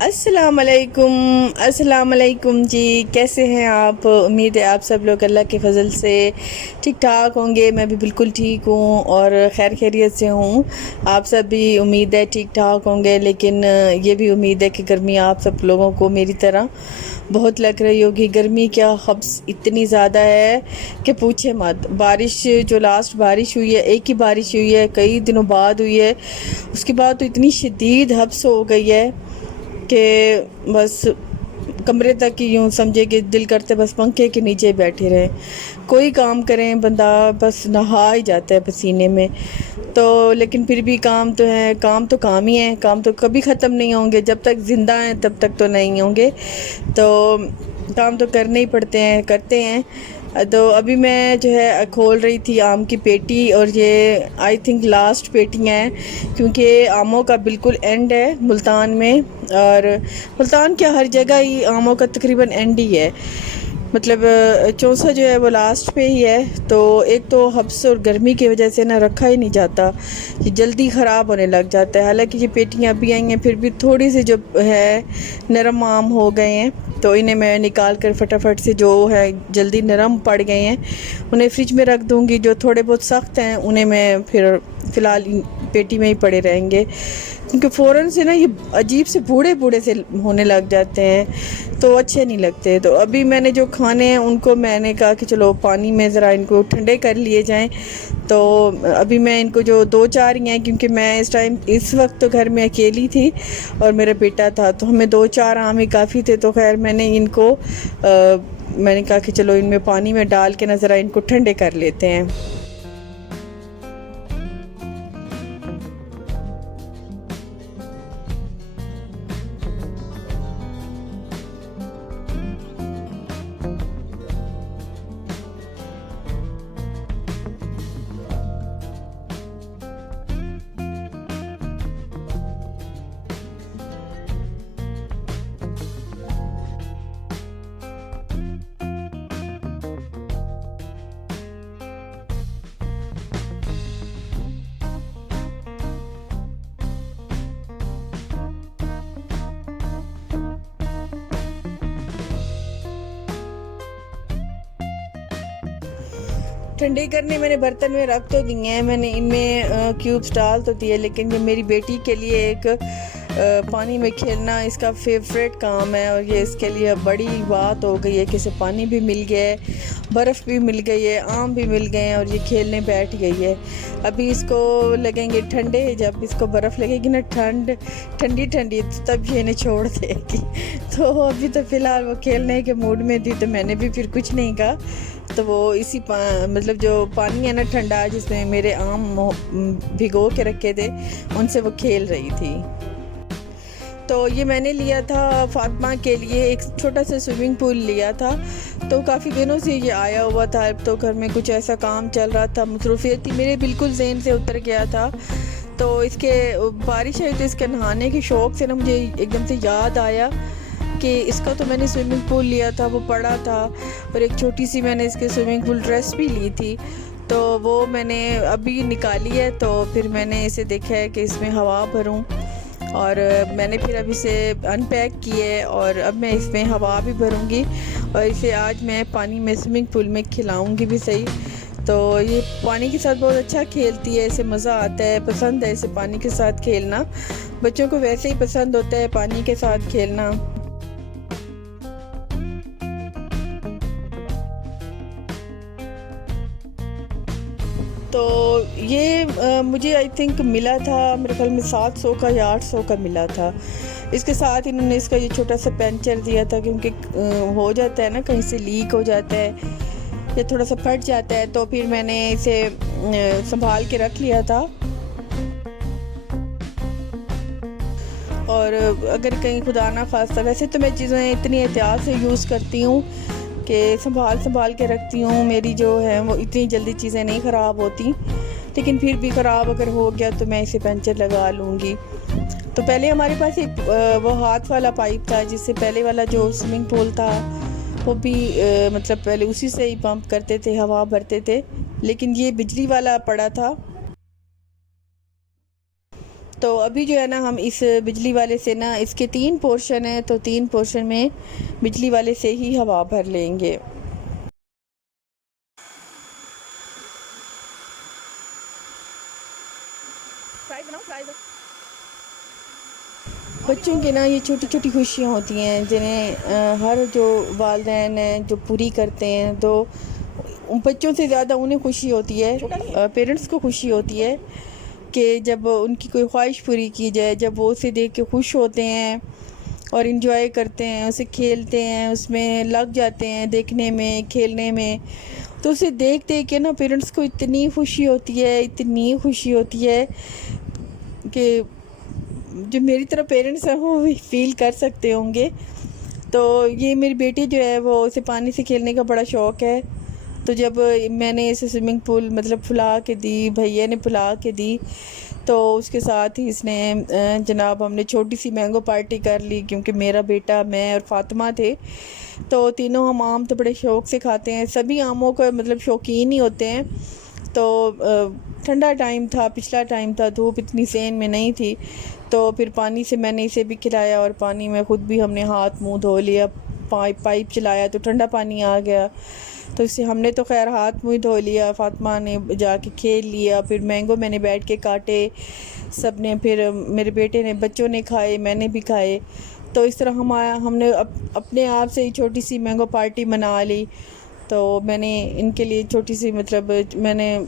अस्सलाम वालेकुम जी। कैसे हैं आप? उम्मीद है आप सब लोग अल्लाह के फजल से ठीक ठाक होंगे। मैं भी बिल्कुल ठीक हूँ और खैर खैरियत से हूँ। आप सब भी उम्मीद है ठीक ठाक होंगे, लेकिन ये भी उम्मीद है कि गर्मी आप सब लोगों को मेरी तरह बहुत लग रही होगी। गर्मी क्या हब्स इतनी ज़्यादा है कि पूछे मत। बारिश जो लास्ट बारिश हुई है, एक ही बारिश हुई है, कई दिनों बाद हुई है, उसके बाद तो इतनी शदीद हब्स हो गई है कि बस कमरे तक ही यूँ समझे कि दिल करते बस पंखे के नीचे बैठे रहें। कोई काम करें बंदा बस नहा ही जाता है पसीने में। तो लेकिन फिर भी काम तो है, काम तो काम ही है, काम तो कभी ख़त्म नहीं होंगे। जब तक ज़िंदा हैं तब तक तो नहीं होंगे, तो काम तो करने ही पड़ते हैं, करते हैं। तो अभी मैं जो है खोल रही थी आम की पेटी, और ये आई थिंक लास्ट पेटियाँ हैं क्योंकि आमों का बिल्कुल एंड है मुल्तान में। और मुल्तान क्या, हर जगह ही आमों का तकरीबन एंड ही है। मतलब चौसा जो है वो लास्ट पे ही है। तो एक तो हब्स और गर्मी की वजह से ना रखा ही नहीं जाता, ये जल्दी ख़राब होने लग जाता है। हालांकि ये पेटियाँ अभी आई हैं, फिर भी थोड़ी सी जो है नरम आम हो गए हैं, तो इन्हें मैं निकाल कर फटाफट से जो है जल्दी नरम पड़ गए हैं उन्हें फ्रिज में रख दूँगी। जो थोड़े बहुत सख्त हैं उन्हें मैं फिर फ़िलहाल पेटी में ही पड़े रहेंगे, क्योंकि फ़ौरन से ना ये अजीब से बूढ़े बूढ़े से होने लग जाते हैं, तो अच्छे नहीं लगते। तो अभी मैंने जो खाने हैं उनको मैंने कहा कि चलो पानी में ज़रा इनको ठंडे कर लिए जाएं। तो अभी मैं इनको जो दो चार ही हैं, क्योंकि मैं इस वक्त तो घर में अकेली थी और मेरा बेटा था, तो हमें दो चार आम ही काफ़ी थे। तो खैर मैंने कहा कि चलो इनमें पानी में डाल के ना ज़रा इनको ठंडे कर लेते हैं। ठंडे करने मैंने बर्तन में रख तो दिए हैं, मैंने इनमें क्यूब्स डाल तो दिए, लेकिन ये मेरी बेटी के लिए एक पानी में खेलना इसका फेवरेट काम है। और ये इसके लिए बड़ी बात हो गई है कि इसे पानी भी मिल गया है, बर्फ़ भी मिल गई है, आम भी मिल गए हैं, और ये खेलने बैठ गई है। अभी इसको लगेंगे ठंडे, जब इसको बर्फ़ लगेगी ना ठंडी ठंडी, तब ये इन्हें छोड़ देगी। तो अभी तो फ़िलहाल वो खेलने के मूड में थी, तो मैंने भी फिर कुछ नहीं कहा। तो वो मतलब जो पानी है ना ठंडा, जिसमें मेरे आम भिगो के रखे थे, उनसे वो खेल रही थी। तो ये मैंने लिया था फातिमा के लिए, एक छोटा सा स्विमिंग पूल लिया था। तो काफ़ी दिनों से ये आया हुआ था, अब तो घर में कुछ ऐसा काम चल रहा था, मसरूफियत थी, मेरे बिल्कुल ज़हन से उतर गया था। तो इसके बारिश आई तो इसके नहाने के शौक़ से ना मुझे एकदम से याद आया कि इसका तो मैंने स्विमिंग पूल लिया था, वो पड़ा था, और एक छोटी सी मैंने इसके स्विमिंग पूल ड्रेस भी ली थी। तो वो मैंने अभी निकाली है, तो फिर मैंने इसे देखा है कि इसमें हवा भरूं, और मैंने फिर अभी इसे अनपैक किए और अब मैं इसमें हवा भी भरूंगी, और इसे आज मैं पानी में स्विमिंग पूल में खिलाऊंगी भी सही। तो ये पानी के साथ बहुत अच्छा खेलती है, इसे मज़ा आता है, पसंद है इसे पानी के साथ खेलना। बच्चों को वैसे ही पसंद होता है पानी के साथ खेलना। तो ये मुझे आई थिंक मिला था, मेरे ख्याल में 700 का या 800 का मिला था। इसके साथ इन्होंने इसका ये छोटा सा पेंचर दिया था, क्योंकि हो जाता है ना, कहीं से लीक हो जाता है या थोड़ा सा फट जाता है, तो फिर मैंने इसे संभाल के रख लिया था। और अगर कहीं खुदा ना खास्ता, वैसे तो मैं चीज़ें इतनी एहतियात से यूज़ करती हूँ कि संभाल के रखती हूँ, मेरी जो है वो इतनी जल्दी चीज़ें नहीं ख़राब होती, लेकिन फिर भी ख़राब अगर हो गया तो मैं इसे पंचर लगा लूँगी। तो पहले हमारे पास एक वो हाथ वाला पाइप था, जिससे पहले वाला जो स्विमिंग पूल था वो भी मतलब पहले उसी से ही पंप करते थे, हवा भरते थे, लेकिन ये बिजली वाला पड़ा था। तो अभी जो है ना हम इस बिजली वाले से ना, इसके 3 पोर्शन हैं, तो 3 पोर्शन में बिजली वाले से ही हवा भर लेंगे। बच्चों की ना ये छोटी छोटी खुशियाँ होती हैं जिन्हें हर जो वालिदैन हैं जो पूरी करते हैं, तो उन बच्चों से ज़्यादा उन्हें खुशी होती है, पेरेंट्स को खुशी होती है कि जब उनकी कोई ख्वाहिश पूरी की जाए, जब वो उसे देख के खुश होते हैं और इन्जॉय करते हैं, उसे खेलते हैं, उसमें लग जाते हैं देखने में, खेलने में। तो उसे देख देख के ना पेरेंट्स को इतनी खुशी होती है, इतनी खुशी होती है कि जो मेरी तरह पेरेंट्स हैं वो भी फील कर सकते होंगे। तो ये मेरी बेटी जो है वो, उसे पानी से खेलने का बड़ा शौक़ है। तो जब मैंने इसे स्विमिंग पूल मतलब फुला के दी, भैया ने फुला के दी, तो उसके साथ ही इसने जनाब हमने छोटी सी मैंगो पार्टी कर ली, क्योंकि मेरा बेटा, मैं और फातिमा थे। तो तीनों हम आम तो बड़े शौक़ से खाते हैं, सभी आमों का मतलब शौकीन ही होते हैं। तो ठंडा टाइम था, पिछला टाइम था, धूप इतनी सेन में नहीं थी, तो फिर पानी से मैंने इसे भी खिलाया और पानी में ख़ुद भी हमने हाथ मुंह धो लिया। पाइप चलाया तो ठंडा पानी आ गया, तो इससे हमने तो खैर हाथ मुँह धो लिया, फातिमा ने जाके खेल लिया, फिर मैंगो मैंने बैठ के काटे सब ने, फिर मेरे बेटे ने, बच्चों ने खाए, मैंने भी खाए। तो इस तरह हमने अपने आप से ही छोटी सी मैंगो पार्टी मना ली। तो मैंने इनके लिए छोटी सी मतलब मैंने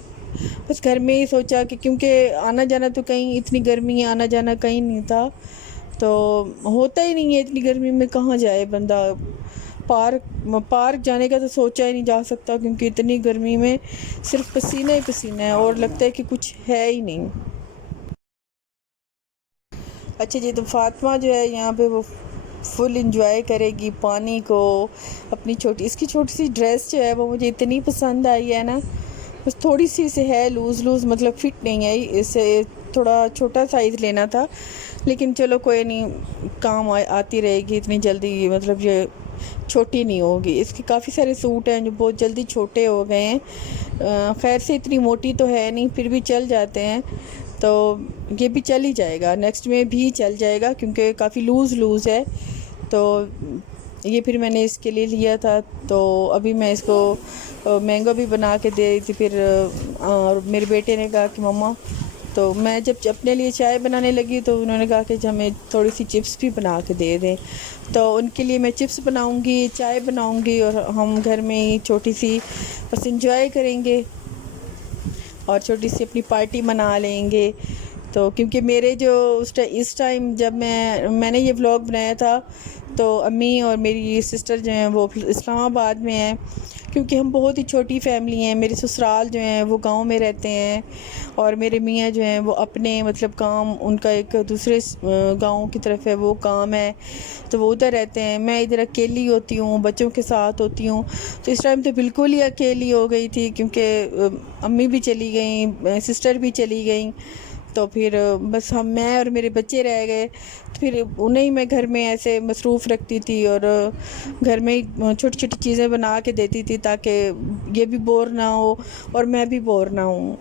बस घर में ही सोचा कि क्योंकि आना जाना तो कहीं, इतनी गर्मी है, आना जाना कहीं नहीं था, तो होता ही नहीं है इतनी गर्मी में, कहाँ जाए बंदा। पार्क जाने का तो सोचा ही नहीं जा सकता, क्योंकि इतनी गर्मी में सिर्फ पसीना ही पसीना है और लगता है कि कुछ है ही नहीं। अच्छा जी, तो फातिमा जो है यहाँ पे वो फुल इंजॉय करेगी पानी को। अपनी इसकी छोटी सी ड्रेस जो है वो मुझे इतनी पसंद आई है ना, बस थोड़ी सी से है लूज़ मतलब फ़िट नहीं है, इसे थोड़ा छोटा साइज़ लेना था, लेकिन चलो कोई नहीं, काम आती रहेगी, इतनी जल्दी मतलब ये छोटी नहीं होगी। इसके काफ़ी सारे सूट हैं जो बहुत जल्दी छोटे हो गए हैं, खैर से इतनी मोटी तो है नहीं, फिर भी चल जाते हैं, तो ये भी चल ही जाएगा, नेक्स्ट में भी चल जाएगा, क्योंकि काफ़ी लूज़ है। तो ये फिर मैंने इसके लिए लिया था। तो अभी मैं इसको मैंगो भी बना के दे रही थी, फिर मेरे बेटे ने कहा कि मम्मा, तो मैं जब अपने लिए चाय बनाने लगी तो उन्होंने कहा कि हमें थोड़ी सी चिप्स भी बना के दे दें। तो उनके लिए मैं चिप्स बनाऊंगी, चाय बनाऊंगी, और हम घर में ही छोटी सी बस इंजॉय करेंगे और छोटी सी अपनी पार्टी मना लेंगे। तो क्योंकि मेरे जो इस टाइम जब मैंने ये व्लॉग बनाया था, तो अम्मी और मेरी सिस्टर जो हैं वो इस्लामाबाद में हैं, क्योंकि हम बहुत ही छोटी फैमिली हैं। मेरे ससुराल जो हैं वो गांव में रहते हैं, और मेरे मियाँ जो हैं वो अपने मतलब काम, उनका एक दूसरे गांव की तरफ है वो काम है, तो वो उधर रहते हैं। मैं इधर अकेली होती हूँ, बच्चों के साथ होती हूँ। तो इस टाइम तो बिल्कुल ही अकेली हो गई थी, क्योंकि अम्मी भी चली गई, सिस्टर भी चली गई, तो फिर बस मैं और मेरे बच्चे रह गए। तो फिर उन्हें ही मैं घर में ऐसे मसरूफ़ रखती थी, और घर में ही छोटी छोटी चीज़ें बना के देती थी, ताकि ये भी बोर ना हो और मैं भी बोर ना हूँ।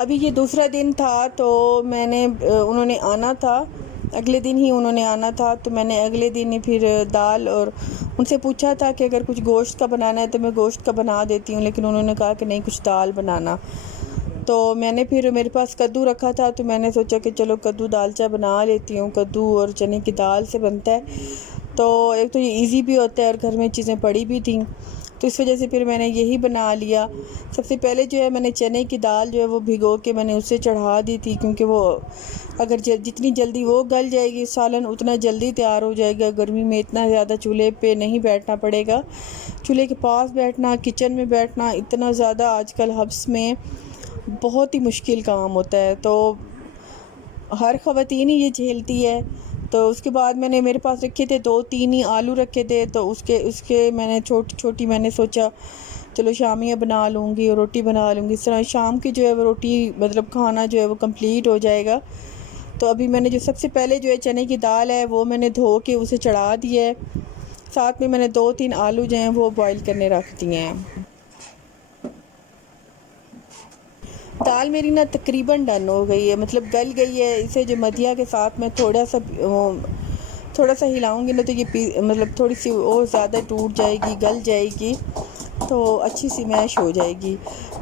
अभी ये दूसरा दिन था, तो उन्होंने आना था, अगले दिन ही उन्होंने आना था, तो मैंने अगले दिन ही फिर दाल, और उनसे पूछा था कि अगर कुछ गोश्त का बनाना है तो मैं गोश्त का बना देती हूँ, लेकिन उन्होंने कहा कि नहीं, कुछ दाल बनाना। तो मैंने फिर, मेरे पास कद्दू रखा था, तो मैंने सोचा कि चलो कद्दू दालचा बना लेती हूँ। कद्दू और चने की दाल से बनता है, तो एक तो ये इजी भी होता है और घर में चीज़ें पड़ी भी थी, तो इस वजह से फिर मैंने यही बना लिया। सबसे पहले जो है मैंने चने की दाल जो है वो भिगो के मैंने उससे चढ़ा दी थी, क्योंकि वो अगर जितनी जल्दी वो गल जाएगी सालन, उतना जल्दी तैयार हो जाएगा। गर्मी में इतना ज़्यादा चूल्हे पे नहीं बैठना पड़ेगा, चूल्हे के पास बैठना, किचन में बैठना, इतना ज़्यादा आजकल हब्स में बहुत ही मुश्किल काम होता है, तो हर ख़वातीन ही ये झेलती है। तो उसके बाद मेरे पास रखे थे 2-3 ही आलू रखे थे, तो उसके मैंने छोटी मैंने सोचा चलो शामियाँ बना लूँगी और रोटी बना लूँगी, इस तरह शाम की जो है वो रोटी मतलब खाना जो है वो कंप्लीट हो जाएगा। तो अभी मैंने जो सबसे पहले जो है चने की दाल है वो मैंने धो के उसे चढ़ा दिया है, साथ में मैंने 2-3 आलू जो हैं वो बॉईल करने रख दिए हैं। दाल मेरी ना तकरीबन डन हो गई है, मतलब गल गई है। इसे जो मदिया के साथ मैं थोड़ा सा हिलाऊंगी ना तो ये मतलब थोड़ी सी और ज़्यादा टूट जाएगी, गल जाएगी, तो अच्छी सी मैश हो जाएगी।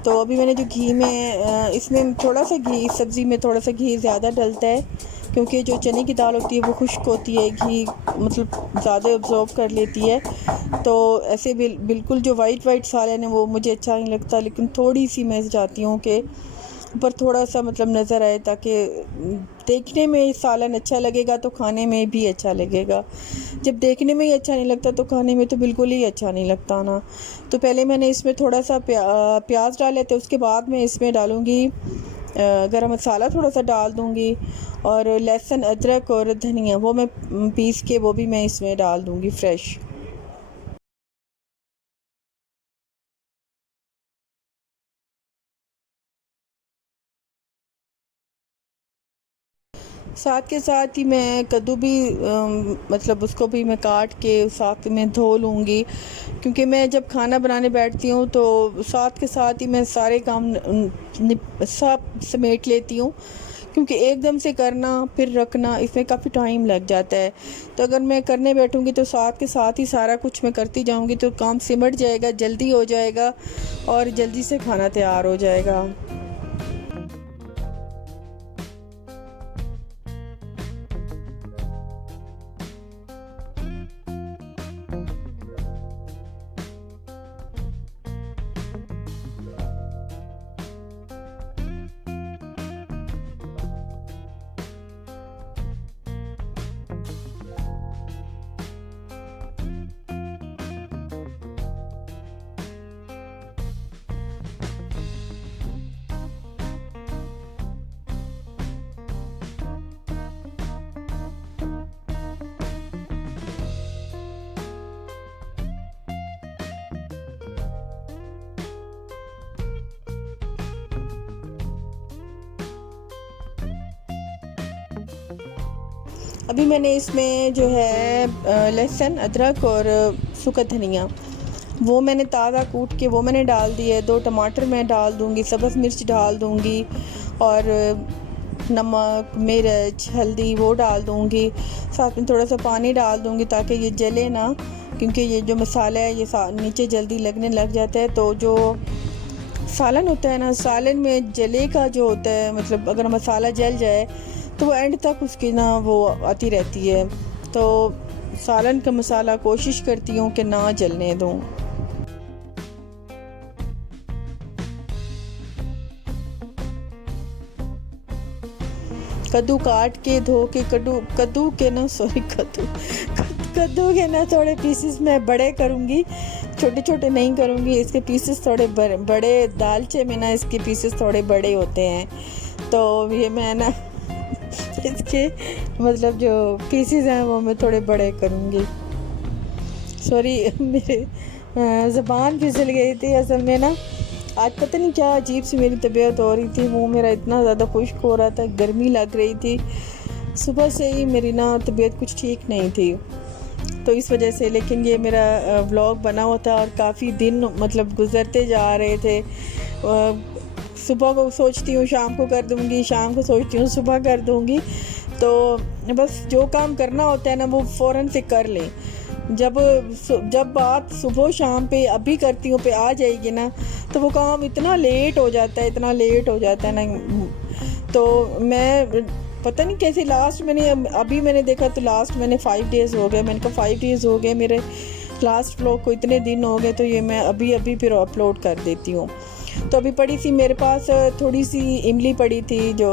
तो अभी मैंने जो घी में इसमें थोड़ा सा घी, सब्ज़ी में थोड़ा सा घी ज़्यादा डलता है क्योंकि जो चने की दाल होती है वो खुश्क होती है, घी मतलब ज़्यादा अब्ज़ॉर्ब कर लेती है। तो ऐसे बिल्कुल जो वाइट सालन है वो मुझे अच्छा नहीं लगता, लेकिन थोड़ी सी मैं चाहती हूँ कि ऊपर थोड़ा सा मतलब नज़र आए, ताकि देखने में सालन अच्छा लगेगा तो खाने में भी अच्छा लगेगा। जब देखने में ही अच्छा नहीं लगता तो खाने में तो बिल्कुल ही अच्छा नहीं लगता ना। तो पहले मैंने इसमें थोड़ा सा प्याज डाले थे, उसके बाद मैं इसमें डालूँगी गरम मसाला थोड़ा सा डाल दूँगी, और लहसुन अदरक और धनिया वो मैं पीस के वो भी मैं इसमें डाल दूँगी फ्रेश। साथ के साथ ही मैं कद्दू भी मतलब उसको भी मैं काट के साथ में धो लूँगी, क्योंकि मैं जब खाना बनाने बैठती हूँ तो साथ के साथ ही मैं सारे काम सब समेट लेती हूँ, क्योंकि एकदम से करना फिर रखना इसमें काफ़ी टाइम लग जाता है। तो अगर मैं करने बैठूँगी तो साथ के साथ ही सारा कुछ मैं करती जाऊँगी तो काम सिमट जाएगा, जल्दी हो जाएगा और जल्दी से खाना तैयार हो जाएगा। अभी मैंने इसमें जो है लहसुन अदरक और सूखा धनिया वो मैंने ताज़ा कूट के वो मैंने डाल दिए। 2 टमाटर मैं डाल दूँगी, सब्ज़ मिर्च डाल दूँगी, और नमक मिर्च हल्दी वो डाल दूँगी। साथ में थोड़ा सा पानी डाल दूँगी ताकि ये जले ना, क्योंकि ये जो मसाला है ये नीचे जल्दी लगने लग जाता है। तो जो सालन होता है ना, सालन में जले का जो होता है, मतलब अगर मसाला जल जाए तो वो एंड तक उसकी ना वो आती रहती है। तो सालन का मसाला कोशिश करती हूँ कि ना जलने दूँ। कद्दू काट के धो के कद्दू के ना सॉरी कद्दू के ना थोड़े पीसेस मैं बड़े करूँगी, छोटे छोटे नहीं करूँगी। इसके पीसेस थोड़े बड़े दालचे में ना इसके पीसेस थोड़े बड़े होते हैं, तो ये मैं ना इसके मतलब जो पीसेस हैं वो मैं थोड़े बड़े करूँगी। सॉरी मेरे ज़बान फिसल गई थी असल में ना। आज पता नहीं क्या अजीब सी मेरी तबीयत हो रही थी, मुँह मेरा इतना ज़्यादा खुश्क हो रहा था, गर्मी लग रही थी, सुबह से ही मेरी ना तबीयत कुछ ठीक नहीं थी, तो इस वजह से। लेकिन ये मेरा व्लॉग बना हुआ था और काफ़ी दिन मतलब गुज़रते जा रहे थे। सुबह को सोचती हूँ शाम को कर दूँगी, शाम को सोचती हूँ सुबह कर दूँगी। तो बस जो काम करना होता है ना वो फ़ौरन से कर लें। जब बात सुबह शाम पे अभी करती हूँ पे आ जाएगी ना तो वो काम इतना लेट हो जाता है, इतना लेट हो जाता है ना। तो मैं पता नहीं कैसे लास्ट अभी मैंने देखा तो लास्ट मैंने 5 डेज़ हो गए। मैंने कहा 5 डेज़ हो गए मेरे लास्ट व्लॉग को, इतने दिन हो गए, तो ये मैं अभी फिर अपलोड कर देती हूँ। तो अभी पड़ी सी मेरे पास थोड़ी सी इमली पड़ी थी, जो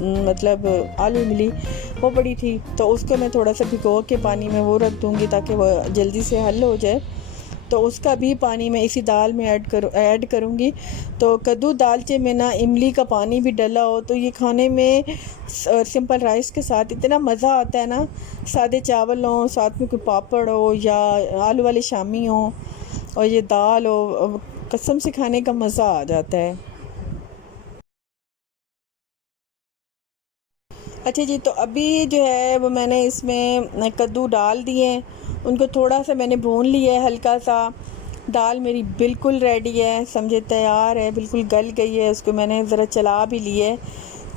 मतलब आलू इमली वो पड़ी थी, तो उसको मैं थोड़ा सा भिगो के पानी में वो रख दूँगी ताकि वो जल्दी से हल हो जाए। तो उसका भी पानी मैं इसी दाल में ऐड करूँगी। तो कद्दू दालचे में ना इमली का पानी भी डला हो तो ये खाने में सिंपल राइस के साथ इतना मज़ा आता है ना। सादे चावल हो, साथ में कोई पापड़ हो या आलू वाले शामी हो और ये दाल हो, कसम से खाने का मज़ा आ जाता है। अच्छा जी, तो अभी जो है वो मैंने इसमें कद्दू डाल दिए हैं, उनको थोड़ा सा मैंने भून लिया है हल्का सा, दाल मेरी बिल्कुल रेडी है, समझे तैयार है, बिल्कुल गल गई है। उसको मैंने ज़रा चला भी लिया है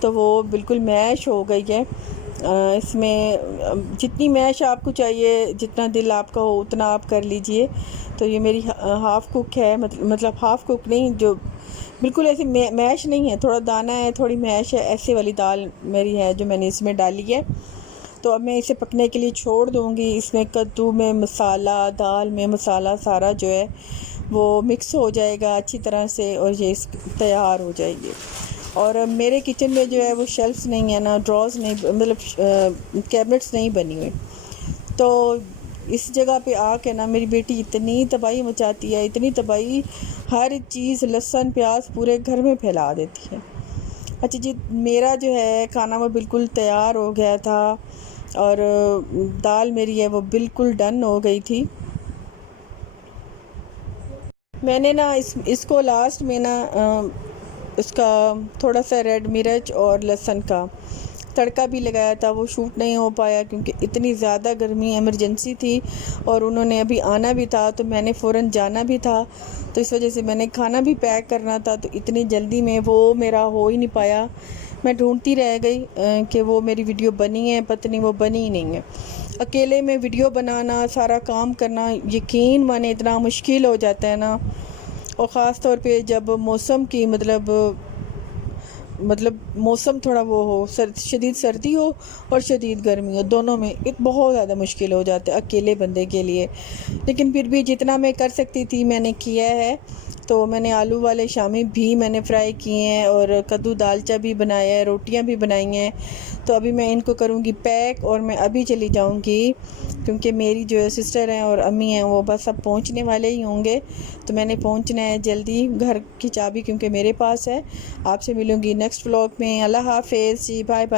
तो वो बिल्कुल मैश हो गई है। इसमें जितनी मैश आपको चाहिए, जितना दिल आपका हो उतना आप कर लीजिए। तो ये मेरी हाफ़ कुक है, मतलब हाफ़ कुक नहीं, जो बिल्कुल ऐसे मैश नहीं है, थोड़ा दाना है थोड़ी मैश है, ऐसे वाली दाल मेरी है जो मैंने इसमें डाली है। तो अब मैं इसे पकने के लिए छोड़ दूँगी। इसमें कद्दू में मसाला, दाल में मसाला सारा जो है वो मिक्स हो जाएगा अच्छी तरह से और ये तैयार हो जाएगी। और मेरे किचन में जो है वो शेल्फ्स नहीं है ना, ड्रॉज़ नहीं, मतलब कैबिनेट्स नहीं बनी हुई। तो इस जगह पे आके ना मेरी बेटी इतनी तबाही मचाती है, इतनी तबाही, हर चीज़ लहसुन प्याज पूरे घर में फैला देती है। अच्छा जी, मेरा जो है खाना वो बिल्कुल तैयार हो गया था और दाल मेरी है वो बिल्कुल डन हो गई थी। मैंने ना इसको लास्ट में ना इसका थोड़ा सा रेड मिर्च और लहसुन का तड़का भी लगाया था। वो शूट नहीं हो पाया क्योंकि इतनी ज़्यादा गर्मी इमरजेंसी थी और उन्होंने अभी आना भी था तो मैंने फ़ौरन जाना भी था, तो इस वजह से मैंने खाना भी पैक करना था, तो इतनी जल्दी में वो मेरा हो ही नहीं पाया। मैं ढूंढती रह गई कि वो मेरी वीडियो बनी है, पता नहीं वो बनी ही नहीं है। अकेले में वीडियो बनाना, सारा काम करना, यकीन माने इतना मुश्किल हो जाता है ना। और ख़ास तौर पे जब मौसम की मतलब मौसम थोड़ा वो हो, शदीद सर्दी हो और शदीद गर्मी हो, दोनों में एक बहुत ज़्यादा मुश्किल हो जाता है अकेले बंदे के लिए। लेकिन फिर भी जितना मैं कर सकती थी मैंने किया है। तो मैंने आलू वाले शामी भी मैंने फ्राई किए हैं और कद्दू दालचा भी बनाया है, रोटियां भी बनाई हैं। तो अभी मैं इनको करूँगी पैक और मैं अभी चली जाऊँगी क्योंकि मेरी जो सिस्टर हैं और अम्मी हैं वो बस अब पहुँचने वाले ही होंगे। तो मैंने पहुँचना है जल्दी, घर की चाबी क्योंकि मेरे पास है। आपसे मिलूँगी नेक्स्ट व्लॉग में। अल्लाह हाफ़िज़ जी, बाय बाय।